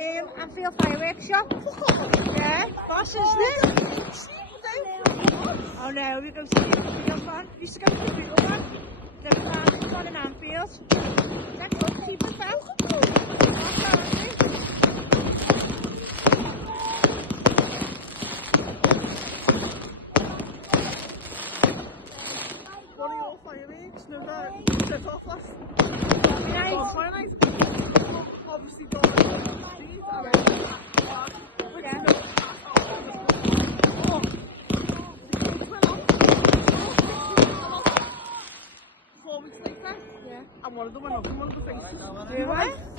Anfield fireworks show. Yeah, boss, isn't it? Oh no, we go see the real one. We used to go to the real one. The party's on in Anfield. That's good, keep it back. What are your fireworks? No, that set off last Night. Bonfire Night. Obviously, gone on the street. Yeah. 4 weeks later, Yeah. and one of them went up in one of the faces. Really?